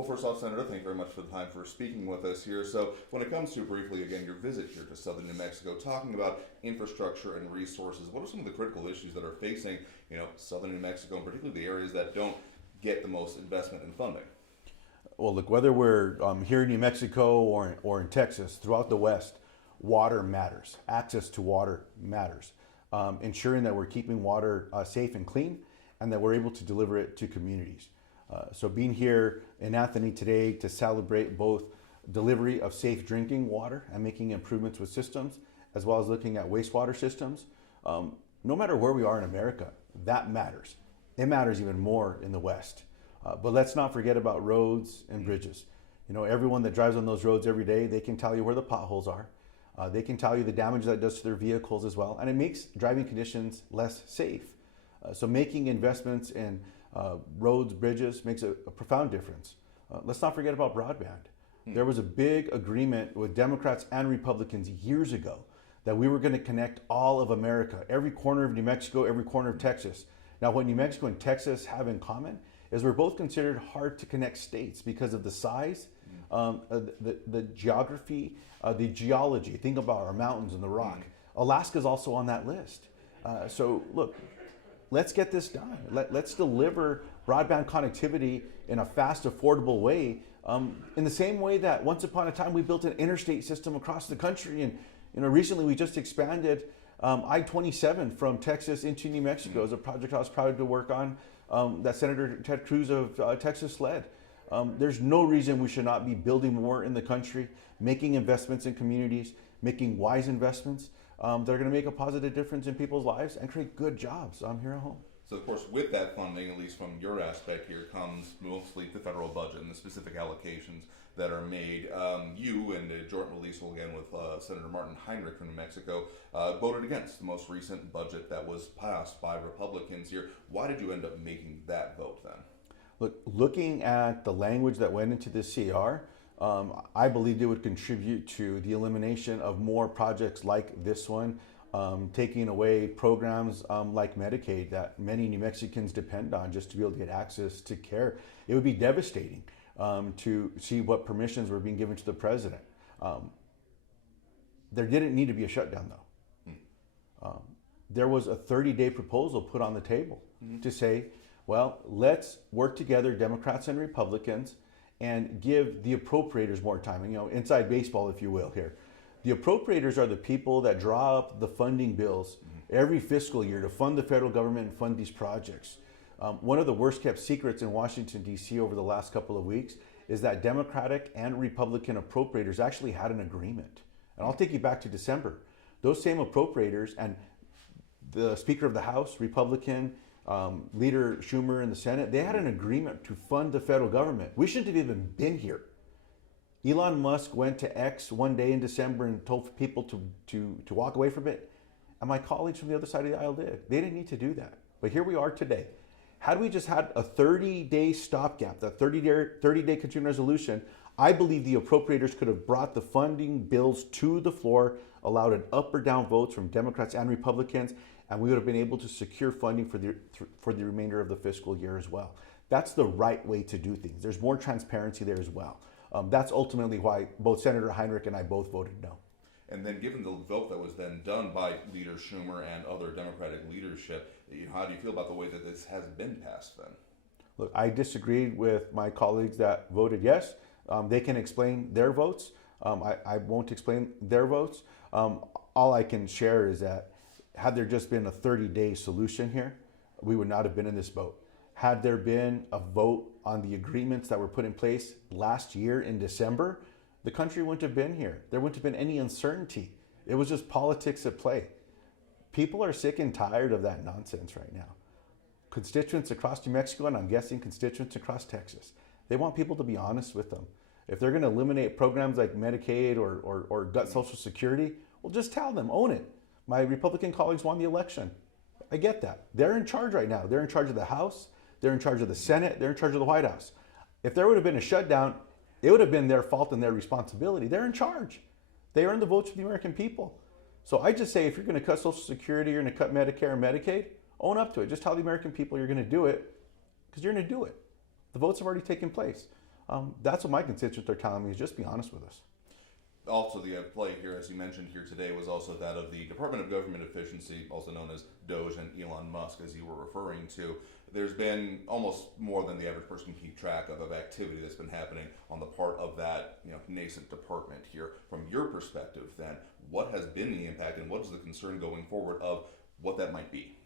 Well, first off, Senator, thank you very much for the time for speaking with us here. So, when it comes to briefly, again, your visit here to southern New Mexico, talking about infrastructure and resources, what are some of the critical issues that are facing, southern New Mexico, and particularly the areas that don't get the most investment and funding? Well, look, whether we're here in New Mexico or in Texas, throughout the West, water matters. Access to water matters. Ensuring that we're keeping water safe and clean and that we're able to deliver it to communities. So being here in Anthony today to celebrate both delivery of safe drinking water and making improvements with systems, as well as looking at wastewater systems, no matter where we are in America, that matters. It matters even more in the West. But let's not forget about roads and bridges. Everyone that drives on those roads every day, they can tell you where the potholes are. They can tell you the damage that it does to their vehicles as well. And it makes driving conditions less safe. So making investments in roads, bridges makes a profound difference. Let's not forget about broadband. There was a big agreement with Democrats and Republicans years ago that we were going to connect all of America, every corner of New Mexico, every corner of Texas. Now, what New Mexico and Texas have in common is we're both considered hard to connect states because of the size, the geography, the geology. Think about our mountains and the rock. Alaska's also on that list. So look, let's get this done. Let's deliver broadband connectivity in a fast, affordable way, in the same way that once upon a time we built an interstate system across the country. And recently we just expanded I-27 from Texas into New Mexico as a project I was proud to work on, that Senator Ted Cruz of Texas led. There's no reason we should not be building more in the country, making investments in communities, making wise investments that are going to make a positive difference in people's lives and create good jobs here at home. So, of course, with that funding, at least from your aspect here, comes mostly the federal budget and the specific allocations that are made. You and the joint release, again, with Senator Martin Heinrich from New Mexico, voted against the most recent budget that was passed by Republicans here. Why did you end up making that vote then? Looking at the language that went into this CR, I believed it would contribute to the elimination of more projects like this one, taking away programs like Medicaid that many New Mexicans depend on just to be able to get access to care. It would be devastating to see what permissions were being given to the president. There didn't need to be a shutdown, though. There was a 30-day proposal put on the table to say, well, let's work together, Democrats and Republicans, and give the appropriators more time. Inside baseball, if you will, here. The appropriators are the people that draw up the funding bills every fiscal year to fund the federal government and fund these projects. One of the worst kept secrets in Washington, D.C. over the last couple of weeks is that Democratic and Republican appropriators actually had an agreement. And I'll take you back to December. Those same appropriators and the Speaker of the House, Republican, Leader Schumer in the Senate, they had an agreement to fund the federal government. We shouldn't have even been here. Elon Musk went to X one day in December and told people to walk away from it. And my colleagues from the other side of the aisle did. They didn't need to do that. But here we are today. Had we just had a 30-day stopgap, that 30-day continuing resolution, I believe the appropriators could have brought the funding bills to the floor, allowed an up or down votes from Democrats and Republicans, and we would have been able to secure funding for the remainder of the fiscal year as well. That's the right way to do things. There's more transparency there as well. That's ultimately why both Senator Heinrich and I both voted no. And then given the vote that was then done by Leader Schumer and other Democratic leadership, how do you feel about the way that this has been passed then? Look, I disagreed with my colleagues that voted yes. They can explain their votes. I won't explain their votes. All I can share is that had there just been a 30-day solution here, we would not have been in this boat. Had there been a vote on the agreements that were put in place last year in December, the country wouldn't have been here. There wouldn't have been any uncertainty. It was just politics at play. People are sick and tired of that nonsense right now. Constituents across New Mexico, and I'm guessing constituents across Texas, they want people to be honest with them. If they're going to eliminate programs like Medicaid or gut Social Security, well, just tell them, own it. My Republican colleagues won the election. I get that. They're in charge right now. They're in charge of the House. They're in charge of the Senate. They're in charge of the White House. If there would have been a shutdown, it would have been their fault and their responsibility. They're in charge. They earned the votes of the American people. So I just say, if you're going to cut Social Security, you're going to cut Medicare and Medicaid, own up to it. Just tell the American people you're going to do it, because you're going to do it. The votes have already taken place. That's what my constituents are telling me, is just be honest with us. Also, the play here, as you mentioned here today, was also that of the Department of Government Efficiency, also known as DOGE, and Elon Musk, as you were referring to. There's been almost more than the average person can keep track of activity that's been happening on the part of that nascent department here. From your perspective, then, what has been the impact, and what is the concern going forward of what that might be?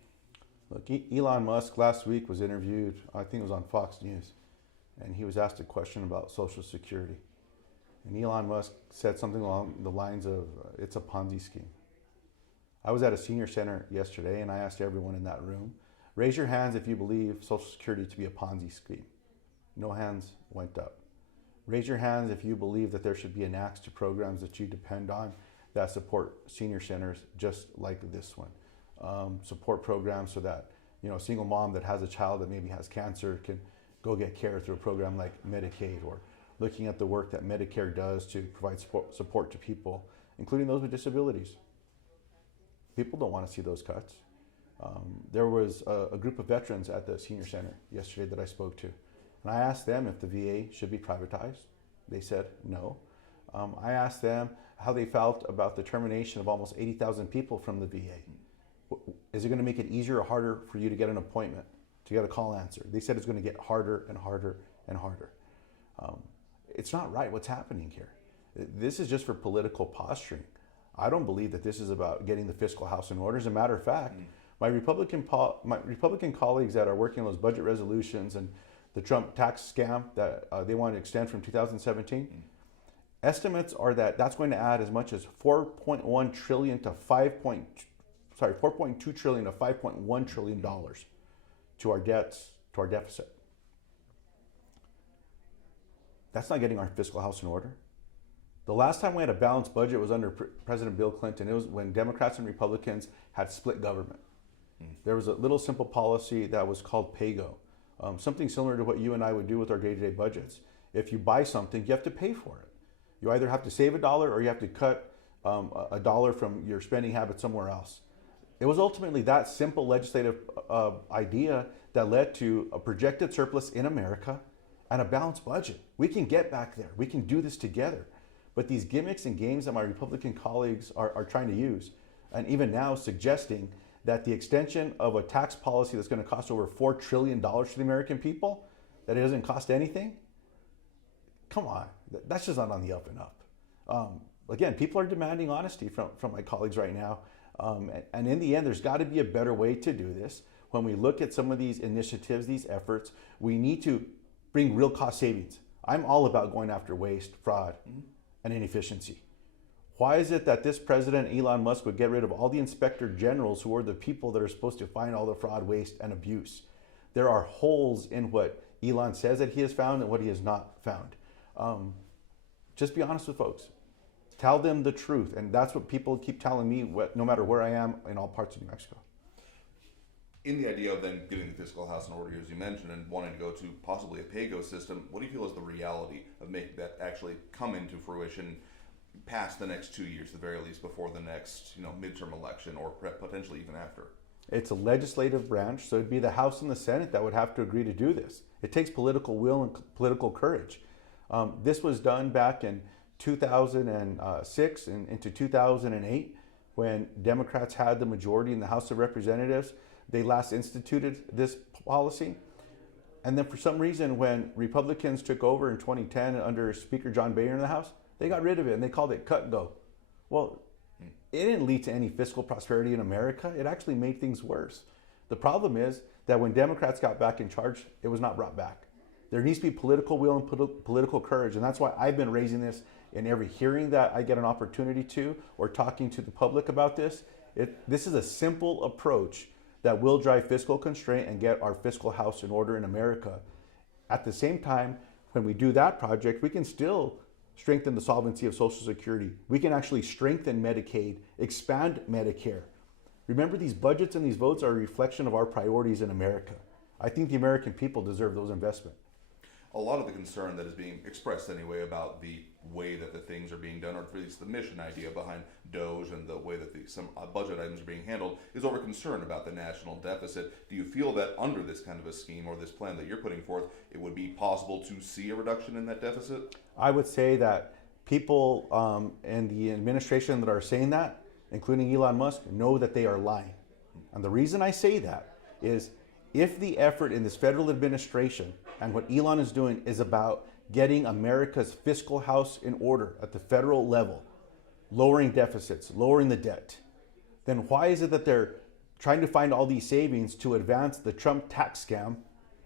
Look, Elon Musk last week was interviewed, I think it was on Fox News, and he was asked a question about Social Security. And Elon Musk said something along the lines of, it's a Ponzi scheme. I was at a senior center yesterday, and I asked everyone in that room, raise your hands if you believe Social Security to be a Ponzi scheme. No hands went up. Raise your hands if you believe that there should be an axe to programs that you depend on that support senior centers just like this one. Support programs so that a single mom that has a child that maybe has cancer can go get care through a program like Medicaid, or looking at the work that Medicare does to provide support to people, including those with disabilities. People don't want to see those cuts. There was a group of veterans at the senior center yesterday that I spoke to, and I asked them if the VA should be privatized. They said no. I asked them how they felt about the termination of almost 80,000 people from the VA. Is it going to make it easier or harder for you to get an appointment, to get a call answered? They said it's going to get harder and harder and harder. It's not right what's happening here. This is just for political posturing. I don't believe that this is about getting the fiscal house in order. As a matter of fact, my Republican colleagues that are working on those budget resolutions and the Trump tax scam that they want to extend from 2017, estimates are that that's going to add as much as 4.1 trillion to 4.2 trillion to 5.1 trillion dollars to our debts, to our deficit. That's not getting our fiscal house in order. The last time we had a balanced budget was under President Bill Clinton. It was when Democrats and Republicans had split government. There was a little simple policy that was called pay-go, something similar to what you and I would do with our day-to-day budgets. If you buy something, you have to pay for it. You either have to save a dollar or you have to cut a dollar from your spending habit somewhere else. It was ultimately that simple legislative idea that led to a projected surplus in America and a balanced budget. We can get back there. We can do this together. But these gimmicks and games that my Republican colleagues are trying to use, and even now suggesting that the extension of a tax policy that's going to cost over $4 trillion to the American people, that it doesn't cost anything, come on, that's just not on the up and up. Again, people are demanding honesty from my colleagues right now. And in the end, there's got to be a better way to do this. When we look at some of these initiatives, these efforts, we need to bring real cost savings. I'm all about going after waste, fraud, and inefficiency. Why is it that this president, Elon Musk, would get rid of all the inspector generals who are the people that are supposed to find all the fraud, waste, and abuse? There are holes in what Elon says that he has found and what he has not found. Just be honest with folks. Tell them the truth. And that's what people keep telling me, no matter where I am in all parts of New Mexico. In the idea of then getting the fiscal house in order, as you mentioned, and wanting to go to possibly a pay-go system, what do you feel is the reality of making that actually come into fruition past the next 2 years, at the very least, before the next midterm election, or potentially even after? It's a legislative branch, so it'd be the House and the Senate that would have to agree to do this. It takes political will and political courage. This was done back in 2006 and into 2008 when Democrats had the majority in the House of Representatives. They last instituted this policy. And then for some reason, when Republicans took over in 2010 under Speaker John Boehner in the House, they got rid of it and they called it cut and go. Well, it didn't lead to any fiscal prosperity in America. It actually made things worse. The problem is that when Democrats got back in charge, it was not brought back. There needs to be political will and political courage. And that's why I've been raising this in every hearing that I get an opportunity to, or talking to the public about this. This is a simple approach that will drive fiscal constraint and get our fiscal house in order in America. At the same time, when we do that project, we can still strengthen the solvency of Social Security. We can actually strengthen Medicaid, expand Medicare. Remember, these budgets and these votes are a reflection of our priorities in America. I think the American people deserve those investments. A lot of the concern that is being expressed anyway about the way that the things are being done, or at least the mission idea behind Doge and the way that some budget items are being handled, is over concern about the national deficit. Do you feel that under this kind of a scheme or this plan that you're putting forth, it would be possible to see a reduction in that deficit? I would say that people in the administration that are saying that, including Elon Musk, know that they are lying. And the reason I say that is if the effort in this federal administration and what Elon is doing is about getting America's fiscal house in order at the federal level, lowering deficits, lowering the debt, then why is it that they're trying to find all these savings to advance the Trump tax scam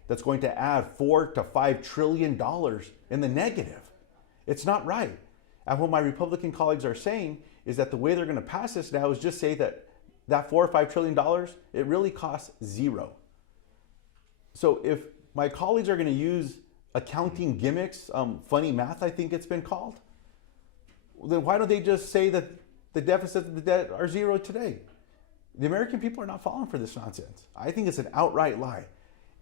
that's going to add $4 to $5 trillion in the negative? It's not right. And what my Republican colleagues are saying is that the way they're going to pass this now is just say that $4 or $5 trillion, it really costs zero. So if my colleagues are going to use accounting gimmicks, funny math, I think it's been called, then why don't they just say that the deficit and the debt are zero today? The American people are not falling for this nonsense. I think it's an outright lie.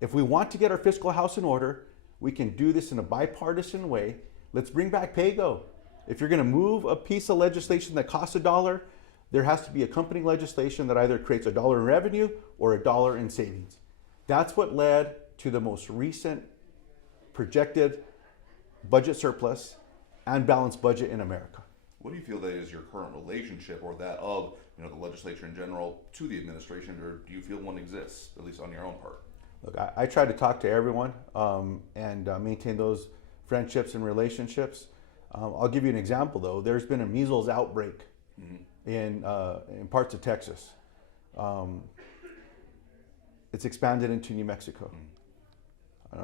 If we want to get our fiscal house in order, we can do this in a bipartisan way. Let's bring back pay-go. If you're going to move a piece of legislation that costs $1, there has to be accompanying legislation that either creates $1 in revenue or $1 in savings. That's what led to the most recent projected budget surplus and balanced budget in America. What do you feel that is your current relationship, or that of the legislature in general, to the administration, or do you feel one exists, at least on your own part? Look, I try to talk to everyone and maintain those friendships and relationships. I'll give you an example, though. There's been a measles outbreak in parts of Texas. It's expanded into New Mexico.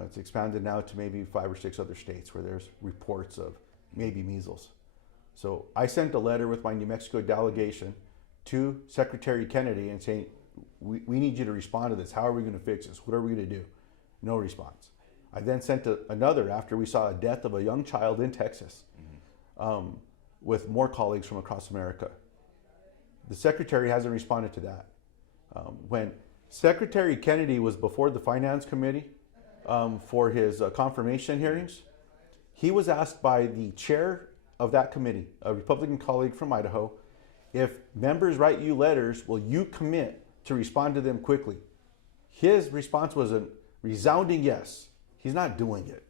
It's expanded now to maybe 5 or 6 other states where there's reports of maybe measles. So I sent a letter with my New Mexico delegation to Secretary Kennedy and saying, we need you to respond to this. How are we going to fix this? What are we going to do? No response. I then sent another after we saw a death of a young child in Texas with more colleagues from across America. The Secretary hasn't responded to that. When Secretary Kennedy was before the Finance Committee for his confirmation hearings, he was asked by the chair of that committee, a Republican colleague from Idaho, if members write you letters, will you commit to respond to them quickly? His response was a resounding yes. He's not doing it.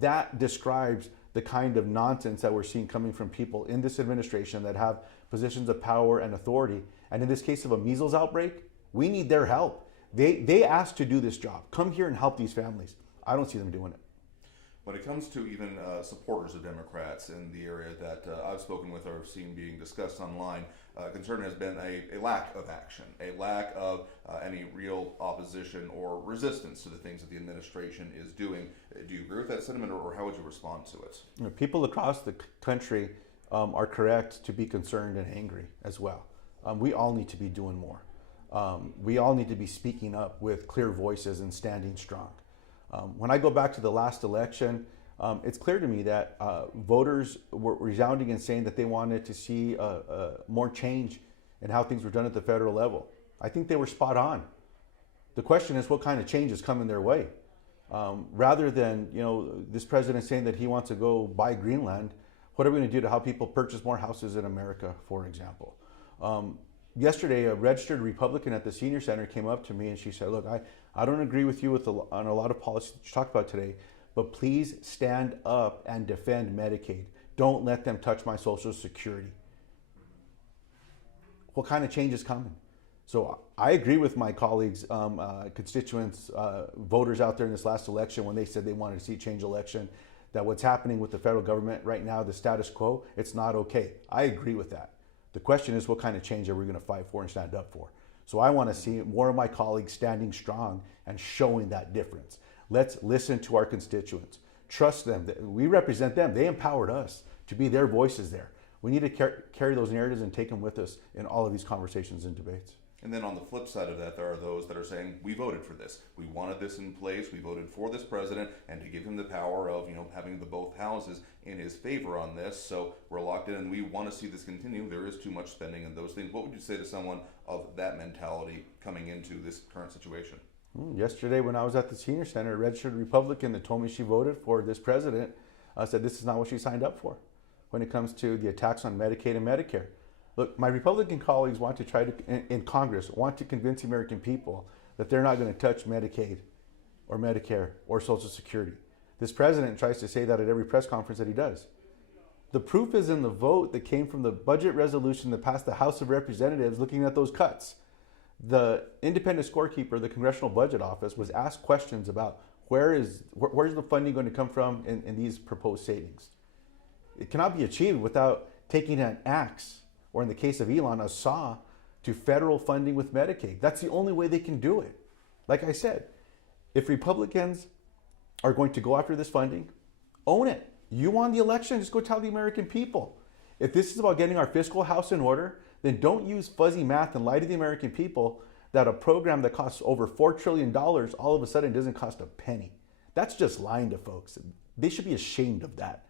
That describes the kind of nonsense that we're seeing coming from people in this administration that have positions of power and authority. And in this case of a measles outbreak, we need their help. They asked to do this job. Come here and help these families. I don't see them doing it. When it comes to even supporters of Democrats in the area that I've spoken with or seen being discussed online, concern has been a lack of action, a lack of any real opposition or resistance to the things that the administration is doing. Do you agree with that sentiment, or how would you respond to it? People across the country are correct to be concerned and angry as well. We all need to be doing more. We all need to be speaking up with clear voices and standing strong. When I go back to the last election, it's clear to me that voters were resounding and saying that they wanted to see more change in how things were done at the federal level. I think they were spot on. The question is what kind of change is coming their way? Rather than this president saying that he wants to go buy Greenland, what are we going to do to help people purchase more houses in America, for example? Yesterday, a registered Republican at the Senior Center came up to me and she said, look, I don't agree with you on a lot of policies that you talked about today, but please stand up and defend Medicaid. Don't let them touch my Social Security. What kind of change is coming? So I agree with my colleagues, constituents, voters out there in this last election when they said they wanted to see change election, that what's happening with the federal government right now, the status quo, it's not okay. I agree with that. The question is, what kind of change are we going to fight for and stand up for? So I want to see more of my colleagues standing strong and showing that difference. Let's listen to our constituents. Trust them. We represent them. They empowered us to be their voices there. We need to carry those narratives and take them with us in all of these conversations and debates. And then on the flip side of that, there are those that are saying, we voted for this. We wanted this in place. We voted for this president, and to give him the power of, having the both houses in his favor on this. So we're locked in and we want to see this continue. There is too much spending and those things. What would you say to someone of that mentality coming into this current situation? Yesterday when I was at the Senior Center, a registered Republican that told me she voted for this president said this is not what she signed up for. when it comes to the attacks on Medicaid and Medicare. Look, my Republican colleagues want to try to, in Congress, want to convince the American people that they're not going to touch Medicaid or Medicare or Social Security. This president tries to say that at every press conference that he does. The proof is in the vote that came from the budget resolution that passed the House of Representatives looking at those cuts. The independent scorekeeper, the Congressional Budget Office, was asked questions about where's the funding going to come from in these proposed savings. It cannot be achieved without taking an axe, or in the case of Elon, a saw, to federal funding with Medicaid. That's the only way they can do it. Like I said, if Republicans are going to go after this funding, own it. You won the election, just go tell the American people. If this is about getting our fiscal house in order, then don't use fuzzy math and lie to the American people that a program that costs over $4 trillion all of a sudden doesn't cost a penny. That's just lying to folks. They should be ashamed of that.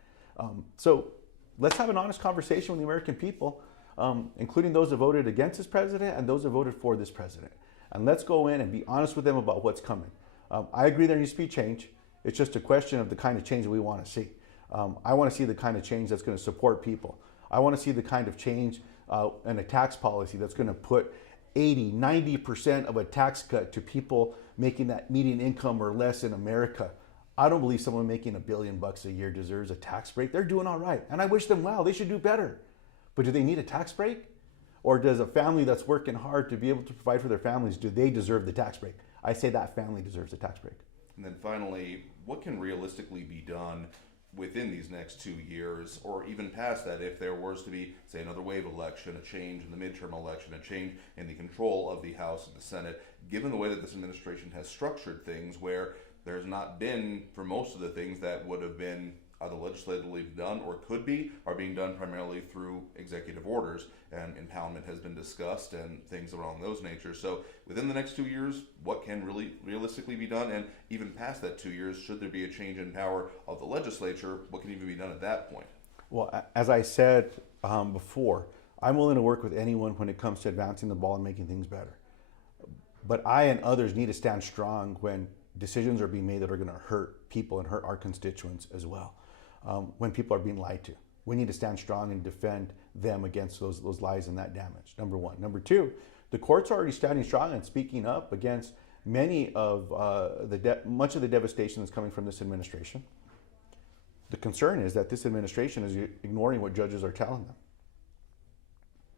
So let's have an honest conversation with the American people, including those that voted against this president and those that voted for this president. And let's go in and be honest with them about what's coming. I agree there needs to be change. It's just a question of the kind of change that we want to see. I want to see the kind of change that's going to support people. I want to see the kind of change and a tax policy that's going to put 80, 90% of a tax cut to people making that median income or less in America. I don't believe someone making $1 billion a year deserves a tax break. They're doing all right. And I wish them well. They should do better. But do they need a tax break? Or does a family that's working hard to be able to provide for their families, do they deserve the tax break? I say that family deserves a tax break. And then finally, what can realistically be done within these next 2 years, or even past that, if there was to be, say, another wave election, a change in the midterm election, a change in the control of the House and the Senate, given the way that this administration has structured things, where there's not been, for most of the things that would have been either legislatively done or could be, are being done primarily through executive orders, and impoundment has been discussed and things along those natures. So within the next 2 years, what can really realistically be done? And even past that 2 years, should there be a change in power of the legislature, what can even be done at that point? Well, as I said before, I'm willing to work with anyone when it comes to advancing the ball and making things better. But I and others need to stand strong when decisions are being made that are going to hurt people and hurt our constituents as well. When people are being lied to, we need to stand strong and defend them against those lies and that damage, number one. Number two, the courts are already standing strong and speaking up against many of much of the devastation that's coming from this administration. The concern is that this administration is ignoring what judges are telling them.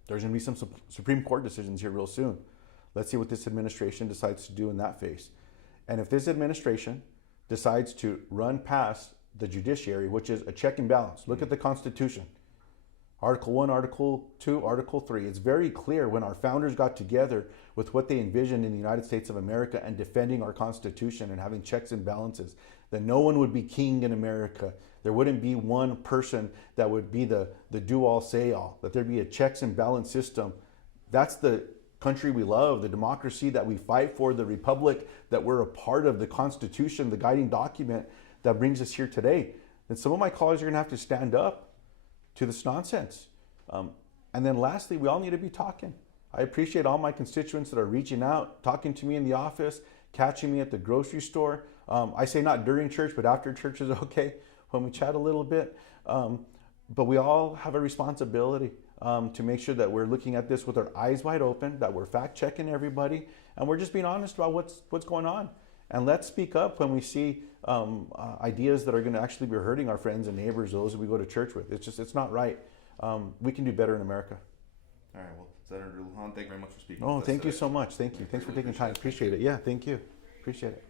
There's going to be some Supreme Court decisions here real soon. Let's see what this administration decides to do in that phase. And if this administration decides to run past the judiciary, which is a check and balance, look at the Constitution. Article 1, Article 2, Article 3. It's very clear when our founders got together with what they envisioned in the United States of America and defending our Constitution and having checks and balances, that no one would be king in America. There wouldn't be one person that would be the do-all, say-all, that there'd be a checks and balance system. That's the country we love, the democracy that we fight for, the republic that we're a part of, the Constitution, the guiding document that brings us here today. Then some of my colleagues are going to have to stand up to this nonsense. And then lastly, we all need to be talking. I appreciate all my constituents that are reaching out, talking to me in the office, catching me at the grocery store. I say not during church, but after church is okay when we chat a little bit. But we all have a responsibility to make sure that we're looking at this with our eyes wide open, that we're fact checking everybody, and we're just being honest about what's going on. And let's speak up when we see ideas that are going to actually be hurting our friends and neighbors, those that we go to church with. It's not right. We can do better in America. All right. Well, Senator Lujan, thank you very much for speaking. Oh, thank you so much. Thank you. Thanks for taking time. Appreciate it. Yeah, thank you. Appreciate it.